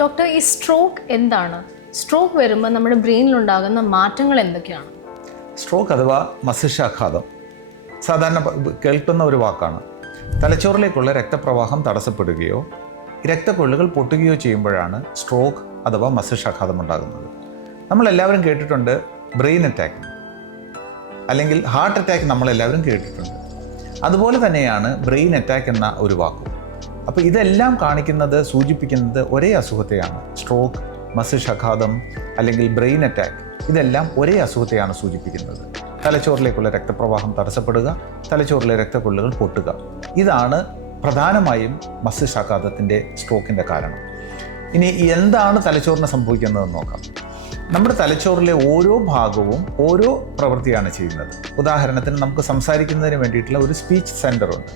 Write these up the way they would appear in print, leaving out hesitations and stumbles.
Doctor, ഈ stroke എന്താണ്? Stroke വരുമ്പോൾ നമ്മുടെ ബ്രെയിനിലുണ്ടാകുന്ന മാറ്റങ്ങൾ എന്തൊക്കെയാണ്? സ്ട്രോക്ക് അഥവാ മസ്തിഷ്കാഘാതം സാധാരണ കേൾക്കുന്ന ഒരു വാക്കാണ്. തലച്ചോറിലേക്കുള്ള രക്തപ്രവാഹം തടസ്സപ്പെടുകയോ രക്തക്കൊള്ളുകൾ പൊട്ടുകയോ ചെയ്യുമ്പോഴാണ് സ്ട്രോക്ക് അഥവാ മസ്തിഷ്കാഘാതം ഉണ്ടാകുന്നത്. നമ്മളെല്ലാവരും കേട്ടിട്ടുണ്ട് ബ്രെയിൻ അറ്റാക്ക് അല്ലെങ്കിൽ ഹാർട്ട് അറ്റാക്ക്, നമ്മളെല്ലാവരും കേട്ടിട്ടുണ്ട്. അതുപോലെ തന്നെയാണ് ബ്രെയിൻ അറ്റാക്ക് എന്ന ഒരു വാക്കും. അപ്പോൾ ഇതെല്ലാം സൂചിപ്പിക്കുന്നത് ഒരേ അസുഖത്തെയാണ്. സ്ട്രോക്ക്, മസ്തിഷ്കാഘാതം അല്ലെങ്കിൽ ബ്രെയിൻ അറ്റാക്ക്, ഇതെല്ലാം ഒരേ അസുഖത്തെയാണ് സൂചിപ്പിക്കുന്നത്. തലച്ചോറിലേക്കുള്ള രക്തപ്രവാഹം തടസ്സപ്പെടുക, തലച്ചോറിലെ രക്തക്കൊള്ളുകൾ പൊട്ടുക, ഇതാണ് പ്രധാനമായും മസ്തിഷ്കാഘാതത്തിൻ്റെ, സ്ട്രോക്കിൻ്റെ കാരണം. ഇനി എന്താണ് തലച്ചോറിന് സംഭവിക്കുന്നതെന്ന് നോക്കാം. നമ്മുടെ തലച്ചോറിലെ ഓരോ ഭാഗവും ഓരോ പ്രവൃത്തിയാണ് ചെയ്യുന്നത്. ഉദാഹരണത്തിന് നമുക്ക് സംസാരിക്കുന്നതിന് വേണ്ടിയിട്ടുള്ള ഒരു സ്പീച്ച് സെൻ്റർ ഉണ്ട്.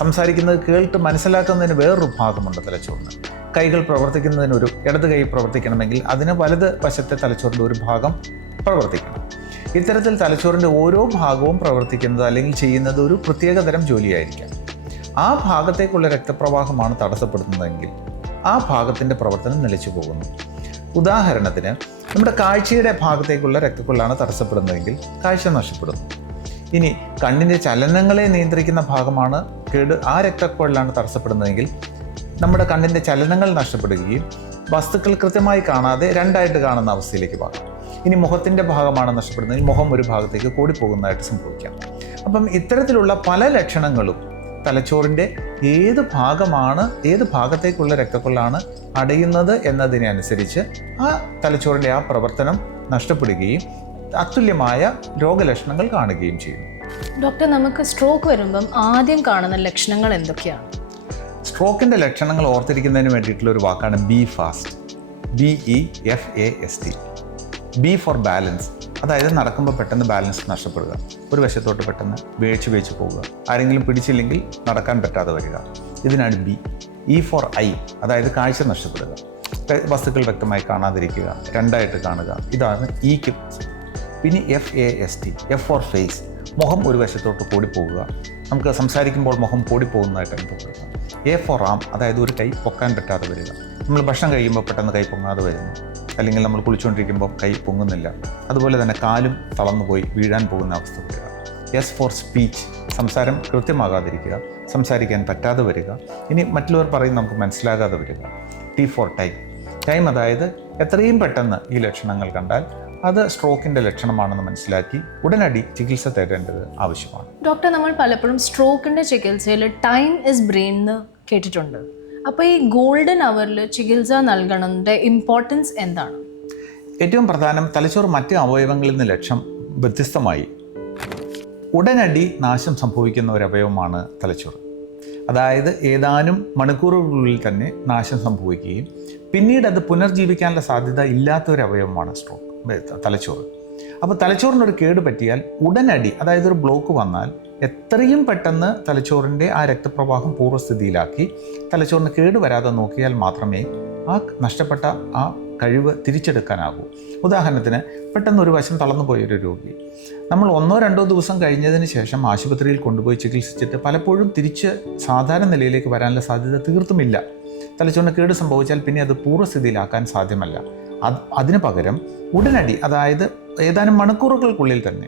സംസാരിക്കുന്നത് കേട്ട് മനസ്സിലാക്കുന്നതിന് വേറൊരു ഭാഗമുണ്ട് തലച്ചോറിന്. കൈകൾ പ്രവർത്തിക്കുന്നതിനൊരു ഇടത് കൈ പ്രവർത്തിക്കണമെങ്കിൽ അതിന് വലത് വശത്തെ തലച്ചോറിൻ്റെ ഒരു ഭാഗം പ്രവർത്തിക്കണം. ഇത്തരത്തിൽ തലച്ചോറിൻ്റെ ഓരോ ഭാഗവും പ്രവർത്തിക്കുന്നത് അല്ലെങ്കിൽ ചെയ്യുന്നത് ഒരു പ്രത്യേകതരം ജോലിയായിരിക്കാം. ആ ഭാഗത്തേക്കുള്ള രക്തപ്രവാഹമാണ് തടസ്സപ്പെടുന്നതെങ്കിൽ ആ ഭാഗത്തിൻ്റെ പ്രവർത്തനം നിലച്ചു പോകുന്നു. ഉദാഹരണത്തിന് നമ്മുടെ കാഴ്ചയുടെ ഭാഗത്തേക്കുള്ള രക്തക്കൊള്ളാണ് തടസ്സപ്പെടുന്നതെങ്കിൽ കാഴ്ച നഷ്ടപ്പെടുന്നു. ഇനി കണ്ണിൻ്റെ ചലനങ്ങളെ നിയന്ത്രിക്കുന്ന ഭാഗമാണ് ആ രക്തക്കൊള്ളാണ് തടസ്സപ്പെടുന്നതെങ്കിൽ നമ്മുടെ കണ്ണിൻ്റെ ചലനങ്ങൾ നഷ്ടപ്പെടുകയും വസ്തുക്കൾ കൃത്യമായി കാണാതെ രണ്ടായിട്ട് കാണുന്ന അവസ്ഥയിലേക്ക് പോകാം. ഇനി മുഖത്തിൻ്റെ ഭാഗമാണ് നഷ്ടപ്പെടുന്നതെങ്കിൽ മുഖം ഒരു ഭാഗത്തേക്ക് കൂടിപ്പോകുന്നതായിട്ട് സംഭവിക്കാം. അപ്പം ഇത്തരത്തിലുള്ള പല ലക്ഷണങ്ങളും തലച്ചോറിൻ്റെ ഏത് ഭാഗത്തേക്കുള്ള രക്തക്കൊള്ളാണ് അടയുന്നത് എന്നതിനെ അനുസരിച്ച് ആ തലച്ചോറിൻ്റെ ആ പ്രവർത്തനം നഷ്ടപ്പെടുകയും അതുല്യമായ രോഗലക്ഷണങ്ങൾ കാണുകയും ചെയ്യുന്നു. ഡോക്ടർ, നമുക്ക് സ്ട്രോക്ക് വരുമ്പം ആദ്യം കാണുന്ന ലക്ഷണങ്ങൾ എന്തൊക്കെയാണ്? സ്ട്രോക്കിൻ്റെ ലക്ഷണങ്ങൾ ഓർത്തിരിക്കുന്നതിന് വേണ്ടിയിട്ടുള്ള ഒരു വാക്കാണ് BFAST. BEFAST. B for balance, അതായത് നടക്കുമ്പോൾ പെട്ടെന്ന് ബാലൻസ് നഷ്ടപ്പെടുക, ഒരു വശത്തോട്ട് പെട്ടെന്ന് വേച്ച് പോവുക, ആരെങ്കിലും പിടിച്ചില്ലെങ്കിൽ നടക്കാൻ പറ്റാതെ വരിക, ഇതിനാണ് B. E ഫോർ ഐ, അതായത് കാഴ്ച നഷ്ടപ്പെടുക, വസ്തുക്കൾ വ്യക്തമായി കാണാതിരിക്കുക, രണ്ടായിട്ട് കാണുക, ഇതാണ് Eക്ക്. പിന്നെ FAST. F ഫോർ ഫേസ്, മുഖം ഒരു വശത്തോട്ട് കൂടിപ്പോവുക, നമുക്ക് സംസാരിക്കുമ്പോൾ മുഖം കൂടിപ്പോകുന്നതായിട്ട് അനുഭവപ്പെടുക. A ഫോർ ആം, അതായത് ഒരു കൈ പൊക്കാൻ പറ്റാതെ വരിക, നമ്മൾ ഭക്ഷണം കഴിയുമ്പോൾ പെട്ടെന്ന് കൈ പൊങ്ങാതെ വരുന്നു, അല്ലെങ്കിൽ നമ്മൾ കുളിച്ചുകൊണ്ടിരിക്കുമ്പോൾ കൈ പൊങ്ങുന്നില്ല, അതുപോലെ തന്നെ കാലും തളർന്നുപോയി വീഴാൻ പോകുന്ന അവസ്ഥ വരിക. S ഫോർ സ്പീച്ച്, സംസാരം കൃത്യമാകാതിരിക്കുക, സംസാരിക്കാൻ പറ്റാതെ വരിക, ഇനി മറ്റുള്ളവർ പറയും നമുക്ക് മനസ്സിലാകാതെ വരിക. T ഫോർ ടൈം, അതായത് എത്രയും പെട്ടെന്ന് ഈ ലക്ഷണങ്ങൾ കണ്ടാൽ അത് സ്ട്രോക്കിൻ്റെ ലക്ഷണമാണെന്ന് മനസ്സിലാക്കി ഉടനടി ചികിത്സ തേടേണ്ടത് ആവശ്യമാണ്. ഡോക്ടർ, നമ്മൾ പലപ്പോഴും സ്ട്രോക്കിൻ്റെ ചികിത്സയിൽ ടൈം ഇസ് ബ്രെയിൻ എന്ന് കേട്ടിട്ടുണ്ട്. അപ്പോൾ ഈ ഗോൾഡൻ അവറിൽ ചികിത്സ നൽകണതിൻ്റെ ഇമ്പോർട്ടൻസ് എന്താണ്? ഏറ്റവും പ്രധാനം, തലച്ചോറ് മറ്റ് അവയവങ്ങളിൽ നിന്ന് വ്യത്യസ്തമായി ഉടനടി നാശം സംഭവിക്കുന്ന ഒരു അവയവമാണ് തലച്ചോറ്. അതായത് ഏതാനും മണിക്കൂറുകളിൽ തന്നെ നാശം സംഭവിക്കുകയും പിന്നീട് അത് പുനർജീവിക്കാനുള്ള സാധ്യത ഇല്ലാത്ത ഒരു അവയവമാണ് തലച്ചോറ്. അപ്പോൾ തലച്ചോറിനൊരു കേട് പറ്റിയാൽ ഉടനടി, അതായത് ഒരു ബ്ലോക്ക് വന്നാൽ എത്രയും പെട്ടെന്ന് തലച്ചോറിൻ്റെ ആ രക്തപ്രവാഹം പൂർവ്വസ്ഥിതിയിലാക്കി തലച്ചോറിന് കേട് വരാതെ നോക്കിയാൽ മാത്രമേ ആ നഷ്ടപ്പെട്ട ആ കഴിവ് തിരിച്ചെടുക്കാനാകൂ. ഉദാഹരണത്തിന്, പെട്ടെന്ന് ഒരു വശം തളർന്നുപോയൊരു രോഗി നമ്മൾ 1-2 ദിവസം കഴിഞ്ഞതിന് ശേഷം ആശുപത്രിയിൽ കൊണ്ടുപോയി ചികിത്സിച്ചിട്ട് പലപ്പോഴും തിരിച്ച് സാധാരണ നിലയിലേക്ക് വരാനുള്ള സാധ്യത തീർത്തുമില്ല. തലച്ചോറിന് കേട് സംഭവിച്ചാൽ പിന്നെ അത് പൂർവ്വസ്ഥിതിയിലാക്കാൻ സാധ്യമല്ല. അതിനു പകരം ഉടനടി, അതായത് ഏതാനും മണിക്കൂറുകൾക്കുള്ളിൽ തന്നെ,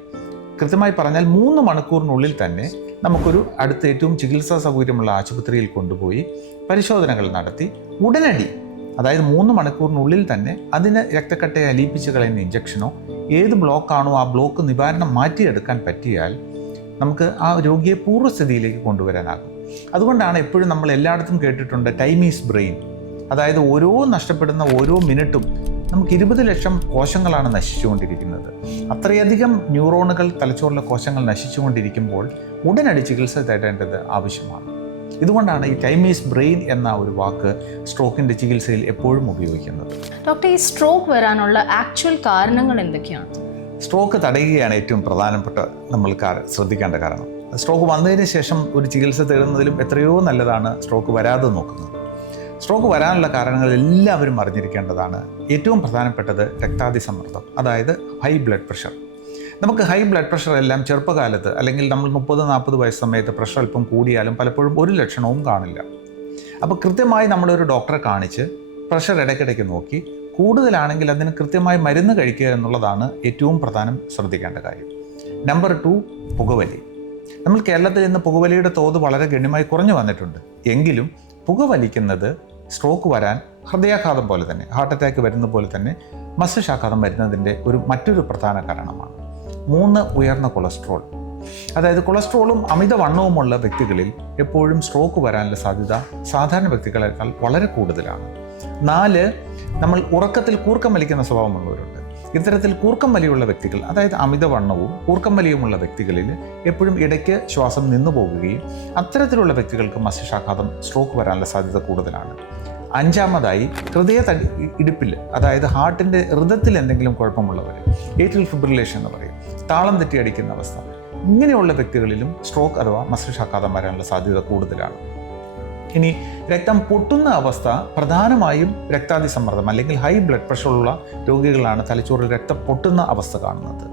കൃത്യമായി പറഞ്ഞാൽ 3 മണിക്കൂറിനുള്ളിൽ തന്നെ നമുക്കൊരു അടുത്ത ഏറ്റവും ചികിത്സാ സൗകര്യമുള്ള ആശുപത്രിയിൽ കൊണ്ടുപോയി പരിശോധനകൾ നടത്തി ഉടനടി, അതായത് 3 മണിക്കൂറിനുള്ളിൽ തന്നെ അതിന് രക്തക്കട്ടയെ അലിയിപ്പിച്ച് കളയുന്ന ഇഞ്ചക്ഷനോ ഏത് ബ്ലോക്കാണോ ആ ബ്ലോക്ക് നിവാരണം മാറ്റിയെടുക്കാൻ പറ്റിയാൽ നമുക്ക് ആ രോഗിയെ പൂർവ്വസ്ഥിതിയിലേക്ക് കൊണ്ടുവരാനാകും. അതുകൊണ്ടാണ് എപ്പോഴും നമ്മൾ എല്ലായിടത്തും കേട്ടിട്ടുണ്ട് ടൈം ഈസ് ബ്രെയിൻ. അതായത് നഷ്ടപ്പെടുന്ന ഓരോ മിനിറ്റും നമുക്ക് 20 ലക്ഷം കോശങ്ങളാണ് നശിച്ചുകൊണ്ടിരിക്കുന്നത്. അത്രയധികം ന്യൂറോണുകൾ, തലച്ചോറിലെ കോശങ്ങൾ നശിച്ചുകൊണ്ടിരിക്കുമ്പോൾ ഉടനടി ചികിത്സ തേടേണ്ടത് ആവശ്യമാണ്. ഇതുകൊണ്ടാണ് ഈ ടൈം ഈസ് ബ്രെയിൻ എന്ന ഒരു വാക്ക് സ്ട്രോക്കിൻ്റെ ചികിത്സയിൽ എപ്പോഴും ഉപയോഗിക്കുന്നത്. ഡോക്ടർ, ഈ സ്ട്രോക്ക് വരാനുള്ള ആക്ച്വൽ കാരണങ്ങൾ എന്തൊക്കെയാണ്? സ്ട്രോക്ക് തടയുകയാണ് ഏറ്റവും പ്രധാനപ്പെട്ട നമ്മൾ ശ്രദ്ധിക്കേണ്ട കാരണം. സ്ട്രോക്ക് വന്നതിന് ശേഷം ഒരു ചികിത്സ തേടുന്നതിലും എത്രയോ നല്ലതാണ് സ്ട്രോക്ക് വരാതെ നോക്കുന്നത്. സ്ട്രോക്ക് വരാനുള്ള കാരണങ്ങൾ എല്ലാവരും അറിഞ്ഞിരിക്കേണ്ടതാണ്. ഏറ്റവും പ്രധാനപ്പെട്ടത് രക്താതിസമ്മർദ്ദം, അതായത് ഹൈ ബ്ലഡ് പ്രഷർ. നമുക്ക് ഹൈ ബ്ലഡ് പ്രഷർ എല്ലാം ചെറുപ്പകാലത്ത് അല്ലെങ്കിൽ നമ്മൾ 30-40 വയസ്സ് സമയത്ത് പ്രഷർ അല്പം കൂടിയാലും പലപ്പോഴും ഒരു ലക്ഷണവും കാണില്ല. അപ്പോൾ കൃത്യമായി നമ്മളൊരു ഡോക്ടറെ കാണിച്ച് പ്രഷർ ഇടയ്ക്കിടയ്ക്ക് നോക്കി. കൂടുതലാണെങ്കിൽ അതിന് കൃത്യമായി മരുന്ന് കഴിക്കുക എന്നുള്ളതാണ് ഏറ്റവും പ്രധാനം ശ്രദ്ധിക്കേണ്ട കാര്യം. നമ്പർ 2, പുകവലി. നമ്മൾ കേരളത്തിൽ ഇന്ന് പുകവലിയുടെ തോത് വളരെ ഗണ്യമായി കുറഞ്ഞു വന്നിട്ടുണ്ട്. എങ്കിലും പുകവലിക്കുന്നത് സ്ട്രോക്ക് വരാൻ, ഹൃദയാഘാതം പോലെ തന്നെ, ഹാർട്ട് അറ്റാക്ക് വരുന്ന പോലെ തന്നെ മസ്തിഷ്കാഘാതം വരുന്നതിൻ്റെ മറ്റൊരു പ്രധാന കാരണമാണ്. 3, ഉയർന്ന കൊളസ്ട്രോൾ. അതായത് കൊളസ്ട്രോളും അമിതവണ്ണവുമുള്ള വ്യക്തികളിൽ എപ്പോഴും സ്ട്രോക്ക് വരാനുള്ള സാധ്യത സാധാരണ വ്യക്തികളെക്കാൾ വളരെ കൂടുതലാണ്. 4, നമ്മൾ ഉറക്കത്തിൽ കൂർക്കം വലിക്കുന്ന സ്വഭാവമുള്ളവരുണ്ട്. ഇത്തരത്തിൽ കൂർക്കം വലിയുള്ള വ്യക്തികൾ, അതായത് അമിതവണ്ണവും കൂർക്കം വലിയുമുള്ള വ്യക്തികളിൽ എപ്പോഴും ഇടയ്ക്ക് ശ്വാസം നിന്നു പോകുകയും അത്തരത്തിലുള്ള വ്യക്തികൾക്ക് മസ്തിഷ്കാഘാതം, സ്ട്രോക്ക് വരാനുള്ള സാധ്യത കൂടുതലാണ്. 5, ഹൃദയ ഇടിപ്പിൽ, അതായത് ഹാർട്ടിൻ്റെ ഹൃദയത്തിൽ എന്തെങ്കിലും കുഴപ്പമുള്ളവർ, ഏട്രിയൽ ഫിബ്രിലേഷൻ എന്ന് പറയും, താളം തെറ്റി അടിക്കുന്ന അവസ്ഥ, ഇങ്ങനെയുള്ള വ്യക്തികളിലും സ്ട്രോക്ക് അഥവാ മസ്തിഷ്കാഘാതം വരാനുള്ള സാധ്യത കൂടുതലാണ്. ഇനി രക്തം പൊട്ടുന്ന അവസ്ഥ പ്രധാനമായും രക്താതിസമ്മർദ്ദം അല്ലെങ്കിൽ ഹൈ ബ്ലഡ് പ്രഷറുള്ള രോഗികളാണ് തലച്ചോറിൽ രക്തം പൊട്ടുന്ന അവസ്ഥ കാണുന്നത്.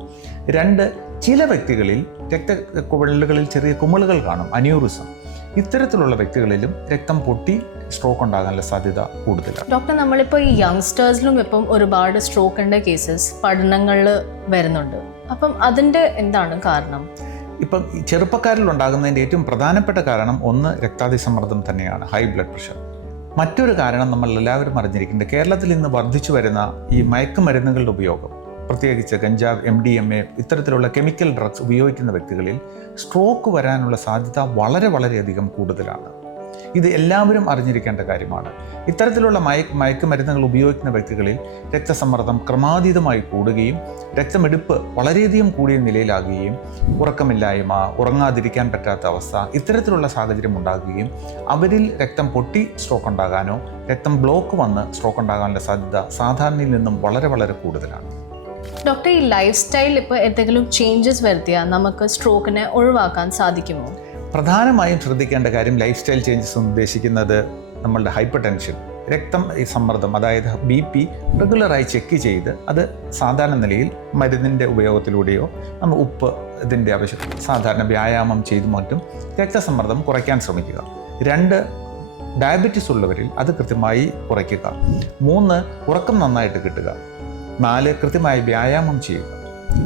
2, ചില വ്യക്തികളിൽ രക്തക്കുഴലുകളിൽ ചെറിയ കുമിളുകൾ കാണും, അന്യൂറിസം. ഇത്തരത്തിലുള്ള വ്യക്തികളിലും രക്തം പൊട്ടി സ്ട്രോക്ക് ഉണ്ടാകാനുള്ള സാധ്യത കൂടുതലാണ്. ഡോക്ടർ, നമ്മളിപ്പോൾ ഈ യങ്സ്റ്റേഴ്സിലും ഇപ്പം ഒരുപാട് സ്ട്രോക്കിൻ്റെ കേസസ് പഠനങ്ങളിൽ വരുന്നുണ്ട്. അപ്പം അതിൻ്റെ എന്താണ് കാരണം? ഇപ്പം ചെറുപ്പക്കാരിൽ ഉണ്ടാകുന്നതിൻ്റെ ഏറ്റവും പ്രധാനപ്പെട്ട കാരണം 1, രക്താതിസമ്മർദ്ദം തന്നെയാണ്, ഹൈ ബ്ലഡ് പ്രഷർ. മറ്റൊരു കാരണം നമ്മൾ എല്ലാവരും അറിഞ്ഞിരിക്കേണ്ടത്, കേരളത്തിൽ ഇന്ന് വർദ്ധിച്ചു വരുന്ന ഈ മയക്കുമരുന്നുകളുടെ ഉപയോഗം, പ്രത്യേകിച്ച് കഞ്ചാവ്, MDMA ഇത്തരത്തിലുള്ള കെമിക്കൽ ഡ്രഗ്സ് ഉപയോഗിക്കുന്ന വ്യക്തികളിൽ സ്ട്രോക്ക് വരാനുള്ള സാധ്യത വളരെയധികം കൂടുതലാണ്. ഇത് എല്ലാവരും അറിഞ്ഞിരിക്കേണ്ട കാര്യമാണ്. ഇത്തരത്തിലുള്ള മയക്കുമരുന്നുകൾ ഉപയോഗിക്കുന്ന വ്യക്തികളിൽ രക്തസമ്മർദ്ദം ക്രമാതീതമായി കൂടുകയും രക്തമെടുപ്പ് വളരെയധികം കൂടിയ നിലയിലാകുകയും ഉറക്കമില്ലായ്മ, ഉറങ്ങാതിരിക്കാൻ പറ്റാത്ത അവസ്ഥ, ഇത്തരത്തിലുള്ള സാഹചര്യം ഉണ്ടാകുകയും അവരിൽ രക്തം പൊട്ടി സ്ട്രോക്ക് ഉണ്ടാകാനോ രക്തം ബ്ലോക്ക് വന്ന് സ്ട്രോക്ക് ഉണ്ടാകാനുള്ള സാധ്യത സാധാരണയിൽ നിന്നും വളരെ കൂടുതലാണ്. ഡോക്ടർ, ഈ ലൈഫ് സ്റ്റൈൽ ഇപ്പോൾ എന്തെങ്കിലും ചേഞ്ചസ് വരുത്തിയാൽ നമുക്ക് സ്ട്രോക്കിനെ ഒഴിവാക്കാൻ സാധിക്കുമോ? പ്രധാനമായും ശ്രദ്ധിക്കേണ്ട കാര്യം, ലൈഫ് സ്റ്റൈൽ ചേഞ്ചസ് ഉദ്ദേശിക്കുന്നത് നമ്മളുടെ ഹൈപ്പർ ടെൻഷൻ, സമ്മർദ്ദം, അതായത് BP റെഗുലറായി ചെക്ക് ചെയ്ത് അത് സാധാരണ നിലയിൽ മരുന്നിൻ്റെ ഉപയോഗത്തിലൂടെയോ നമ്മൾ ഉപ്പ് ഇതിൻ്റെ ആവശ്യം സാധാരണ വ്യായാമം ചെയ്ത് മറ്റും രക്തസമ്മർദ്ദം കുറയ്ക്കാൻ ശ്രമിക്കുക. 2, ഡയബറ്റീസ് ഉള്ളവരിൽ അത് കൃത്യമായി കുറയ്ക്കുക. 3, ഉറക്കം നന്നായിട്ട് കിട്ടുക. 4, കൃത്യമായി വ്യായാമം ചെയ്യുക.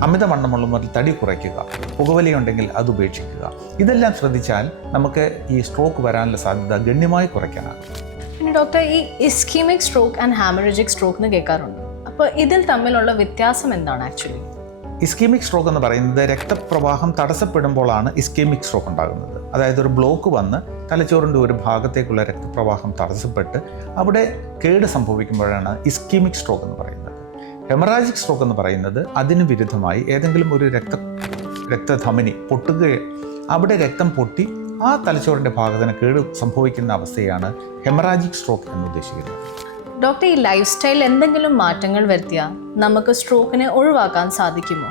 അമിതവണ്ണമുള്ളവർ തടി കുറയ്ക്കുക. പുകവലി ഉണ്ടെങ്കിൽ അത് ഉപേക്ഷിക്കുക. ഇതെല്ലാം ശ്രദ്ധിച്ചാൽ നമുക്ക് ഈ സ്ട്രോക്ക് വരാനുള്ള സാധ്യത ഗണ്യമായി കുറയ്ക്കാനാകും. പിന്നെ ഡോക്ടർ, ഈ ഇസ്കീമിക് സ്ട്രോക്ക് ആൻഡ് ഹാമറേജിക് സ്ട്രോക്ക് എന്ന് കേൾക്കാറുണ്ട്. അപ്പോൾ ഇതിൽ തമ്മിലുള്ള വ്യത്യാസം എന്താണ് ആക്ച്വലി? ഇസ്കീമിക് സ്ട്രോക്ക് എന്ന് പറയുന്നത് രക്തപ്രവാഹം തടസ്സപ്പെടുമ്പോഴാണ് ഇസ്കീമിക് സ്ട്രോക്ക് ഉണ്ടാകുന്നത്. അതായത് ഒരു ബ്ലോക്ക് വന്ന് തലച്ചോറിൻ്റെ ഒരു ഭാഗത്തേക്കുള്ള രക്തപ്രവാഹം തടസ്സപ്പെട്ട് അവിടെ കേട് സംഭവിക്കുമ്പോഴാണ് ഇസ്കീമിക് സ്ട്രോക്ക് എന്ന് പറയുന്നത്. ഹെമറാജിക് സ്ട്രോക്ക് എന്ന് പറയുന്നത് അതിന് വിരുദ്ധമായി ഏതെങ്കിലും ഒരു രക്തധമനി പൊട്ടുകയോ അവിടെ രക്തം പൊട്ടി ആ തലച്ചോറിൻ്റെ ഭാഗത്തിന് കേട് സംഭവിക്കുന്ന അവസ്ഥയാണ് ഹെമറാജിക് സ്ട്രോക്ക് എന്ന് ഉദ്ദേശിക്കുന്നത്. ഡോക്ടർ, ഈ ലൈഫ് സ്റ്റൈൽ എന്തെങ്കിലും മാറ്റങ്ങൾ വരുത്തിയാൽ നമുക്ക് സ്ട്രോക്കിനെ ഒഴിവാക്കാൻ സാധിക്കുമോ?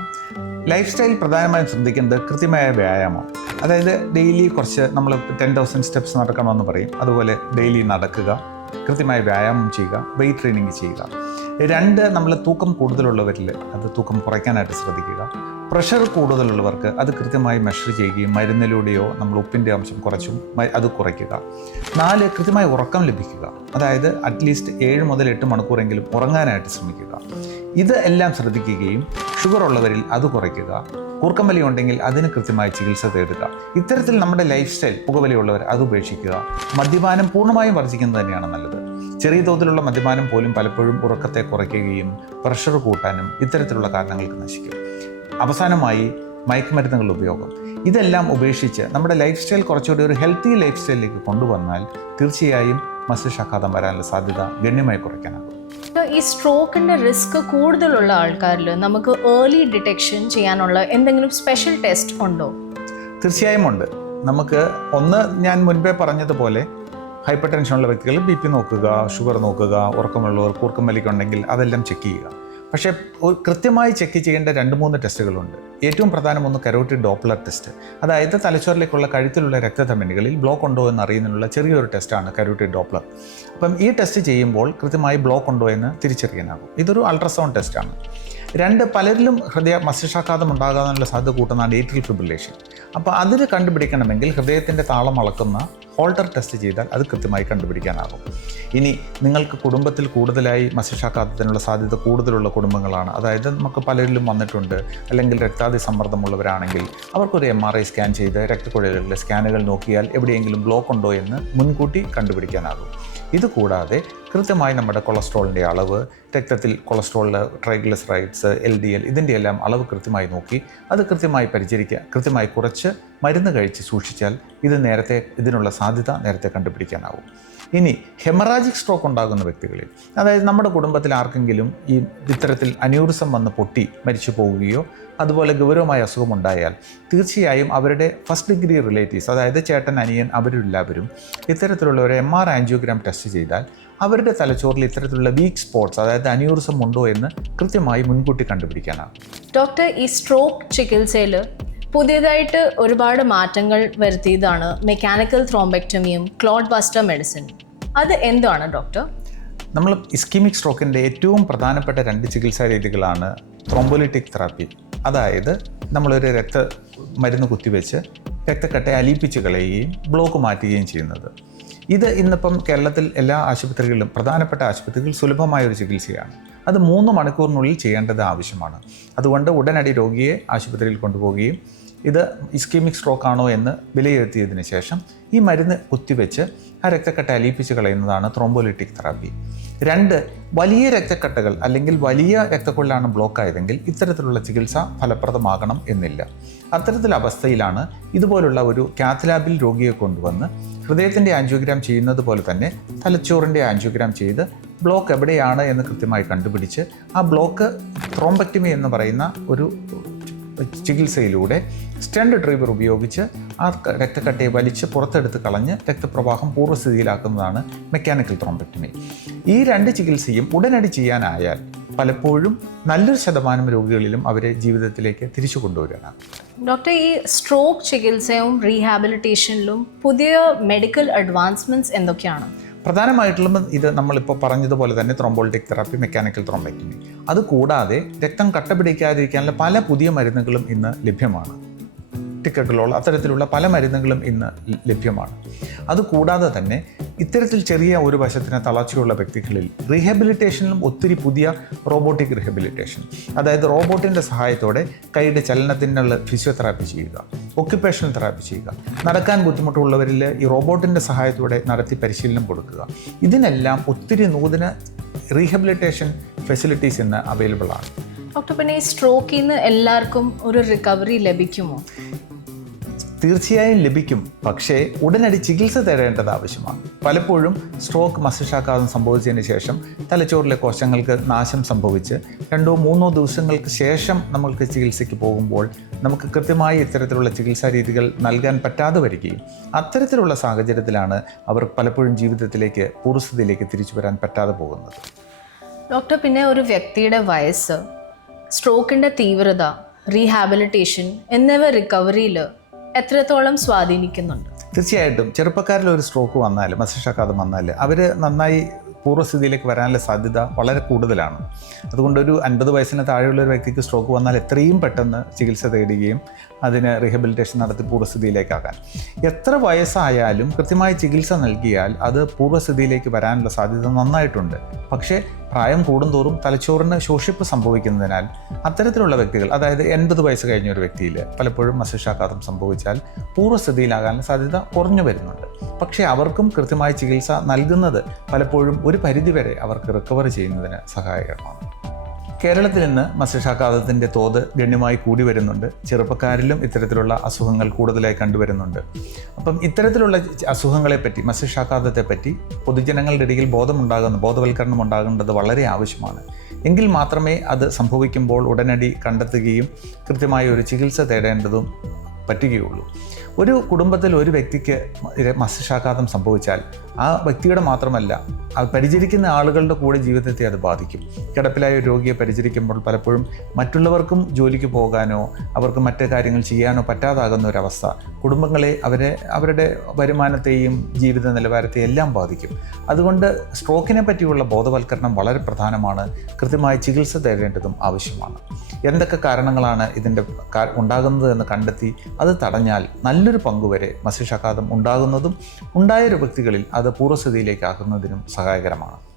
ലൈഫ് സ്റ്റൈൽ പ്രധാനമായും ശ്രദ്ധിക്കേണ്ടത് കൃത്യമായ വ്യായാമം. അതായത് ഡെയിലി കുറച്ച് നമ്മൾ 10,000 സ്റ്റെപ്സ് നടക്കണമെന്ന് പറയും, അതുപോലെ ഡെയിലി നടക്കുക, കൃത്യമായ വ്യായാമം ചെയ്യുക, വെയ്റ്റ് ട്രെയിനിങ് ചെയ്യുക. 2, നമ്മൾ തൂക്കം കൂടുതലുള്ളവരിൽ അത് തൂക്കം കുറയ്ക്കാനായിട്ട് ശ്രദ്ധിക്കുക. പ്രഷർ കൂടുതലുള്ളവർക്ക് അത് കൃത്യമായി മെഷർ ചെയ്യുകയും മരുന്നിലൂടെയോ നമ്മൾ ഉപ്പിൻ്റെ അംശം കുറച്ചും അത് കുറയ്ക്കുക. 4, കൃത്യമായി ഉറക്കം ലഭിക്കുക. അതായത് അറ്റ്ലീസ്റ്റ് 7 മുതൽ 8 മണിക്കൂറെങ്കിലും ഉറങ്ങാനായിട്ട് ശ്രമിക്കുക. ഇത് എല്ലാം ശ്രദ്ധിക്കുകയും ഷുഗർ ഉള്ളവരിൽ അത് കുറയ്ക്കുക. കൂർക്കമ്പലി ഉണ്ടെങ്കിൽ അതിന് കൃത്യമായി ചികിത്സ തേടുക. ഇത്തരത്തിൽ നമ്മുടെ ലൈഫ് സ്റ്റൈൽ, പുകവലിയുള്ളവർ അത് ഉപേക്ഷിക്കുക. മദ്യപാനം പൂർണ്ണമായും വർജിക്കുന്നത് തന്നെയാണ് നല്ലത്. ചെറിയ തോതിലുള്ള മദ്യപാനം പോലും പലപ്പോഴും ഉറക്കത്തെ കുറയ്ക്കുകയും പ്രഷർ കൂട്ടാനും ഇത്തരത്തിലുള്ള കാരണങ്ങൾക്ക് നശിക്കും. അവസാനമായി മയക്കുമരുന്നുകളുടെ ഉപയോഗം. ഇതെല്ലാം ഉപേക്ഷിച്ച് നമ്മുടെ ലൈഫ് സ്റ്റൈൽ കുറച്ചുകൂടി ഒരു ഹെൽത്തി ലൈഫ് സ്റ്റൈലിലേക്ക് കൊണ്ടുവന്നാൽ തീർച്ചയായും മസ്തിഷ്കാഘാതം വരാനുള്ള സാധ്യത ഗണ്യമായി കുറയ്ക്കാനാകും. ഈ സ്ട്രോക്കിൻ്റെ റിസ്ക് കൂടുതലുള്ള ആൾക്കാരിൽ നമുക്ക് ഏർലി ഡിറ്റക്ഷൻ ചെയ്യാനുള്ള എന്തെങ്കിലും സ്പെഷ്യൽ ടെസ്റ്റ് ഉണ്ടോ? തീർച്ചയായും ഉണ്ട്. നമുക്ക് ഞാൻ മുൻപേ പറഞ്ഞതുപോലെ ഹൈപ്പർ ടെൻഷനുള്ള വ്യക്തികൾ BP നോക്കുക, ഷുഗർ നോക്കുക, ഉറക്കമുള്ളവർ കൂർക്കമ്പലിക്കുണ്ടെങ്കിൽ അതെല്ലാം ചെക്ക് ചെയ്യുക. പക്ഷേ കൃത്യമായി ചെക്ക് ചെയ്യേണ്ട 2-3 ടെസ്റ്റുകളുണ്ട്. ഏറ്റവും പ്രധാനം ഒന്ന് കരോട്ടിഡ് ഡോപ്ലർ ടെസ്റ്റ്. അതായത് തലച്ചോറിലേക്കുള്ള കഴുത്തിലുള്ള രക്തധമനികളിൽ ബ്ലോക്ക് ഉണ്ടോ എന്ന് അറിയുന്നതിനുള്ള ചെറിയൊരു ടെസ്റ്റാണ് കരോട്ടിഡ് ഡോപ്ലർ. അപ്പം ഈ ടെസ്റ്റ് ചെയ്യുമ്പോൾ കൃത്യമായി ബ്ലോക്ക് ഉണ്ടോ എന്ന് തിരിച്ചറിയാനാകും. ഇതൊരു അൾട്രാസൗണ്ട് ടെസ്റ്റാണ്. 2, പലരിലും മസ്തിഷ്കാഘാതം ഉണ്ടാകാനുള്ള സാധ്യത കൂട്ടുന്നതാണ് ഏട്രിയൽ ഫിബ്രിലേഷൻ. അപ്പോൾ അതിന് കണ്ടുപിടിക്കണമെങ്കിൽ ഹൃദയത്തിൻ്റെ താളം അളക്കുന്ന ഹോൾട്ടർ ടെസ്റ്റ് ചെയ്താൽ അത് കൃത്യമായി കണ്ടുപിടിക്കാനാകും. ഇനി നിങ്ങൾക്ക് കുടുംബത്തിൽ കൂടുതലായി മസ്തിഷ്കാഘാതത്തിനുള്ള സാധ്യത കൂടുതലുള്ള കുടുംബങ്ങളാണ്, അതായത് നമുക്ക് പലരിലും വന്നിട്ടുണ്ട്, അല്ലെങ്കിൽ രക്താതി സമ്മർദ്ദമുള്ളവരാണെങ്കിൽ അവർക്കൊരു MRI സ്കാൻ ചെയ്ത് രക്തക്കുഴലുകളിലെ സ്കാനുകൾ നോക്കിയാൽ എവിടെയെങ്കിലും ബ്ലോക്ക് ഉണ്ടോ എന്ന് മുൻകൂട്ടി കണ്ടുപിടിക്കാനാകും. ഇതുകൂടാതെ കൃത്യമായി നമ്മുടെ കൊളസ്ട്രോളിൻ്റെ അളവ്, രക്തത്തിൽ കൊളസ്ട്രോളിൽ ട്രൈഗ്ലിസറൈഡ്സ്, LDL ഇതിൻ്റെ എല്ലാം അളവ് കൃത്യമായി നോക്കി അത് കൃത്യമായി പരിചരിക്കുക, കൃത്യമായി കുറച്ച് മരുന്ന് കഴിച്ച് സൂക്ഷിച്ചാൽ ഇതിനുള്ള സാധ്യത നേരത്തെ കണ്ടുപിടിക്കാനാവും. ഇനി ഹെമറാജിക് സ്ട്രോക്ക് ഉണ്ടാകുന്ന വ്യക്തികളിൽ, അതായത് നമ്മുടെ കുടുംബത്തിൽ ആർക്കെങ്കിലും ഇത്തരത്തിൽ അന്യൂറിസം വന്ന് പൊട്ടി മരിച്ചു പോവുകയോ അതുപോലെ ഗൗരവമായ അസുഖമുണ്ടായാൽ തീർച്ചയായും അവരുടെ ഫസ്റ്റ് ഡിഗ്രി റിലേറ്റീവ്സ്, അതായത് ചേട്ടൻ, അനിയൻ, അവരെല്ലാവരും ഇത്തരത്തിലുള്ള ഒരു MR ആൻജിയോഗ്രാം ടെസ്റ്റ് ചെയ്താൽ അവരുടെ തലച്ചോറിൽ ഇത്തരത്തിലുള്ള വീക്ക് സ്പോട്ട്സ്, അതായത് അന്യൂറിസം ഉണ്ടോ എന്ന് കൃത്യമായി മുൻകൂട്ടി കണ്ടുപിടിക്കാനാകും. ഡോക്ടർ, ഈ സ്ട്രോക്ക് ചികിത്സയിൽ പുതിയതായിട്ട് ഒരുപാട് മാറ്റങ്ങൾ വരുത്തിയതാണ് മെക്കാനിക്കൽ ത്രോംബെക്ടമിയും ക്ലോട്ട് ബസ്റ്റർ മെഡിസിൻ. അത് എന്താണ് ഡോക്ടർ? നമ്മൾ ഇസ്കീമിക് സ്ട്രോക്കിൻ്റെ ഏറ്റവും പ്രധാനപ്പെട്ട 2 ചികിത്സാ രീതികളാണ് ത്രോംബോലിറ്റിക് തെറാപ്പി, അതായത് നമ്മളൊരു മരുന്ന് കുത്തിവെച്ച് രക്തക്കട്ടയെ അലിയിപ്പിച്ച് കളയുകയും ബ്ലോക്ക് മാറ്റുകയും ചെയ്യുന്നത്. ഇത് ഇന്നിപ്പം കേരളത്തിൽ എല്ലാ ആശുപത്രികളിലും, പ്രധാനപ്പെട്ട ആശുപത്രികളിൽ സുലഭമായൊരു ചികിത്സയാണ്. അത് 3 മണിക്കൂറിനുള്ളിൽ ചെയ്യേണ്ടത് ആവശ്യമാണ്. അതുകൊണ്ട് ഉടനടി രോഗിയെ ആശുപത്രിയിൽ കൊണ്ടുപോവുകയും ഇത് ഇസ്കീമിക് സ്ട്രോക്ക് ആണോ എന്ന് വിലയിരുത്തിയതിന് ശേഷം ഈ മരുന്ന് കുത്തിവെച്ച് ആ രക്തക്കട്ട അലിയിപ്പിച്ച് കളയുന്നതാണ് ത്രോംബോലിറ്റിക് തെറാപ്പി. 2, വലിയ രക്തക്കട്ടകൾ അല്ലെങ്കിൽ വലിയ രക്തക്കൊഴലാണ് ബ്ലോക്ക് ആയതെങ്കിൽ ഇത്തരത്തിലുള്ള ചികിത്സ ഫലപ്രദമാകണം എന്നില്ല. അത്തരത്തിലുള്ള അവസ്ഥയിലാണ് ഇതുപോലുള്ള ഒരു കാത്ത് ലാബിൽ രോഗിയെ കൊണ്ടുവന്ന് ഹൃദയത്തിൻ്റെ ആൻജിയോഗ്രാം ചെയ്യുന്നത് പോലെ തന്നെ തലച്ചോറിൻ്റെ ആൻജിയോഗ്രാം ചെയ്ത് ബ്ലോക്ക് എവിടെയാണ് എന്ന് കൃത്യമായി കണ്ടുപിടിച്ച് ആ ബ്ലോക്ക് ത്രോംബെക്ടമി എന്ന് പറയുന്ന ഒരു ചികിത്സയിലൂടെ സ്റ്റെൻഡ് ഡ്രൈവർ ഉപയോഗിച്ച് ആ രക്തക്കട്ടയെ വലിച്ച് പുറത്തെടുത്ത് കളഞ്ഞ് രക്തപ്രവാഹം പൂർവ്വസ്ഥിതിയിലാക്കുന്നതാണ് മെക്കാനിക്കൽ ത്രോംബെക്ടമി. ഈ 2 ചികിത്സയും ഉടനടി ചെയ്യാനായാൽ പലപ്പോഴും നല്ലൊരു ശതമാനം രോഗികളിലും അവരെ ജീവിതത്തിലേക്ക് തിരിച്ചു കൊണ്ടുവരാനാണ്. ഡോക്ടർ, ഈ സ്ട്രോക്ക് ചികിത്സയും റീഹാബിലിറ്റേഷനിലും പുതിയ മെഡിക്കൽ അഡ്വാൻസ്മെൻറ്റ്സ് എന്തൊക്കെയാണ്? പ്രധാനമായിട്ടുള്ള ഇത് നമ്മളിപ്പോൾ പറഞ്ഞതുപോലെ തന്നെ ത്രോംബോളിറ്റിക് തെറാപ്പി, മെക്കാനിക്കൽ ത്രോംബെക്ടമി. അതുകൂടാതെ രക്തം കട്ട പിടിക്കാതിരിക്കാനുള്ള പല പുതിയ മരുന്നുകളും ഇന്ന് ലഭ്യമാണ്. ടിക്കറ്റുള്ള അത്തരത്തിലുള്ള പല മരുന്നുകളും ഇന്ന് ലഭ്യമാണ്. അതുകൂടാതെ തന്നെ ഇത്തരത്തിൽ ചെറിയ ഒരു വശത്തിന് തളർച്ചയുള്ള വ്യക്തികളിൽ റീഹാബിലിറ്റേഷനിലും ഒത്തിരി പുതിയ റോബോട്ടിക് റീഹാബിലിറ്റേഷൻ, അതായത് റോബോട്ടിൻ്റെ സഹായത്തോടെ കൈയുടെ ചലനത്തിനുള്ള ഫിസിയോതെറാപ്പി ചെയ്യുക, ഒക്യുപ്പേഷണൽ തെറാപ്പി ചെയ്യുക, നടക്കാൻ ബുദ്ധിമുട്ടുള്ളവരിൽ ഈ റോബോട്ടിൻ്റെ സഹായത്തോടെ നടത്തി പരിശീലനം കൊടുക്കുക, ഇതിനെല്ലാം ഒത്തിരി നൂതന റീഹാബിലിറ്റേഷൻ ഫെസിലിറ്റീസ് ഇന്ന് അവൈലബിൾ ആണ്. ഡോക്ടർ, പിന്നെ ഈ സ്ട്രോക്കിൽ നിന്ന് എല്ലാവർക്കും ഒരു റിക്കവറി ലഭിക്കുമോ? തീർച്ചയായും ലഭിക്കും, പക്ഷേ ഉടനടി ചികിത്സ തേടേണ്ടത് ആവശ്യമാണ്. പലപ്പോഴും സ്ട്രോക്ക് മസ്തിഷ്കാഘാതം സംഭവിച്ചതിന് ശേഷം തലച്ചോറിലെ കോശങ്ങൾക്ക് നാശം സംഭവിച്ച് 2-3 ദിവസങ്ങൾക്ക് ശേഷം നമ്മൾക്ക് ചികിത്സയ്ക്ക് പോകുമ്പോൾ നമുക്ക് കൃത്യമായി ഇത്തരത്തിലുള്ള ചികിത്സാ രീതികൾ നൽകാൻ പറ്റാതെ വരികയും അത്തരത്തിലുള്ള സാഹചര്യത്തിലാണ് അവർ പലപ്പോഴും ജീവിതത്തിലേക്ക് പൂർവ്വസ്ഥിതിയിലേക്ക് തിരിച്ചു വരാൻ പറ്റാതെ പോകുന്നത്. ഡോക്ടർ, പിന്നെ ഒരു വ്യക്തിയുടെ വയസ്സ്, സ്ട്രോക്കിൻ്റെ തീവ്രത, റീഹാബിലിറ്റേഷൻ എന്നിവ റിക്കവറിയിൽ എത്രത്തോളം സ്വാധീനിക്കുന്നുണ്ട്? തീർച്ചയായിട്ടും ചെറുപ്പക്കാരിൽ ഒരു സ്ട്രോക്ക് വന്നാൽ, മസ്തിഷ്കാഘാതം വന്നാൽ അവർ നന്നായി പൂർവ്വസ്ഥിതിയിലേക്ക് വരാനുള്ള സാധ്യത വളരെ കൂടുതലാണ്. അതുകൊണ്ട് ഒരു 50 വയസ്സിന് താഴെയുള്ള ഒരു വ്യക്തിക്ക് സ്ട്രോക്ക് വന്നാൽ എത്രയും പെട്ടെന്ന് ചികിത്സ തേടുകയും അതിന് റീഹാബിലിറ്റേഷൻ നടത്തി പൂർവ്വസ്ഥിതിയിലേക്കാകാൻ. എത്ര വയസ്സായാലും കൃത്യമായ ചികിത്സ നൽകിയാൽ അത് പൂർവ്വസ്ഥിതിയിലേക്ക് വരാനുള്ള സാധ്യത നന്നായിട്ടുണ്ട്. പക്ഷേ പ്രായം കൂടുന്തോറും തലച്ചോറിന് ശോഷിപ്പ് സംഭവിക്കുന്നതിനാൽ അത്തരത്തിലുള്ള വ്യക്തികൾ, അതായത് 80 വയസ്സ് കഴിഞ്ഞ ഒരു വ്യക്തിയിൽ പലപ്പോഴും മസ്തിഷ്കാഘാതം സംഭവിച്ചാൽ പൂർവ്വസ്ഥിതിയിലാകാനുള്ള സാധ്യത കുറഞ്ഞു വരുന്നുണ്ട്. പക്ഷേ അവർക്കും കൃത്യമായ ചികിത്സ നൽകുന്നത് പലപ്പോഴും ഒരു പരിധിവരെ അവർക്ക് റിക്കവർ ചെയ്യുന്നതിന് സഹായകരമാണ്. കേരളത്തിൽ നിന്ന് മസ്തിഷ്കാഘാതത്തിൻ്റെ തോത് ഗണ്യമായി കൂടി വരുന്നുണ്ട്. ചെറുപ്പക്കാരിലും ഇത്തരത്തിലുള്ള അസുഖങ്ങൾ കൂടുതലായി കണ്ടുവരുന്നുണ്ട്. അപ്പം ഇത്തരത്തിലുള്ള അസുഖങ്ങളെപ്പറ്റി, മസ്തിഷ്കാഘാതത്തെപ്പറ്റി പൊതുജനങ്ങളുടെ ഇടയിൽ ബോധവൽക്കരണം ഉണ്ടാകേണ്ടത് വളരെ ആവശ്യമാണ്. എങ്കിൽ മാത്രമേ അത് സംഭവിക്കുമ്പോൾ ഉടനടി കണ്ടെത്തുകയും കൃത്യമായ ഒരു ചികിത്സ തേടേണ്ടതും പറ്റുകയുള്ളൂ. ഒരു കുടുംബത്തിൽ ഒരു വ്യക്തിക്ക് മസ്തിഷ്കാഘാതം സംഭവിച്ചാൽ ആ വ്യക്തിയുടെ മാത്രമല്ല, അത് പരിചരിക്കുന്ന ആളുകളുടെ കൂടെ ജീവിതത്തെ അത് ബാധിക്കും. കിടപ്പിലായ ഒരു രോഗിയെ പരിചരിക്കുമ്പോൾ പലപ്പോഴും മറ്റുള്ളവർക്കും ജോലിക്ക് പോകാനോ അവർക്ക് മറ്റ് കാര്യങ്ങൾ ചെയ്യാനോ പറ്റാതാകുന്ന ഒരവസ്ഥ കുടുംബങ്ങളെ, അവരുടെ വരുമാനത്തെയും ജീവിത നിലവാരത്തെയും എല്ലാം ബാധിക്കും. അതുകൊണ്ട് സ്ട്രോക്കിനെ പറ്റിയുള്ള ബോധവൽക്കരണം വളരെ പ്രധാനമാണ്. കൃത്യമായ ചികിത്സ തേടേണ്ടതും ആവശ്യമാണ്. എന്തൊക്കെ കാരണങ്ങളാണ് ഇതിൻ്റെ ഉണ്ടാകുന്നത് എന്ന് കണ്ടെത്തി അത് തടഞ്ഞാൽ നല്ലൊരു പങ്കുവരെ മസ്തിഷ്കാഘാതം ഉണ്ടാകുന്നതും ഉണ്ടായ വ്യക്തികളിൽ അത് പൂർവ്വസ്ഥിതിയിലേക്കാക്കുന്നതിനും സഹായകരമാണ്.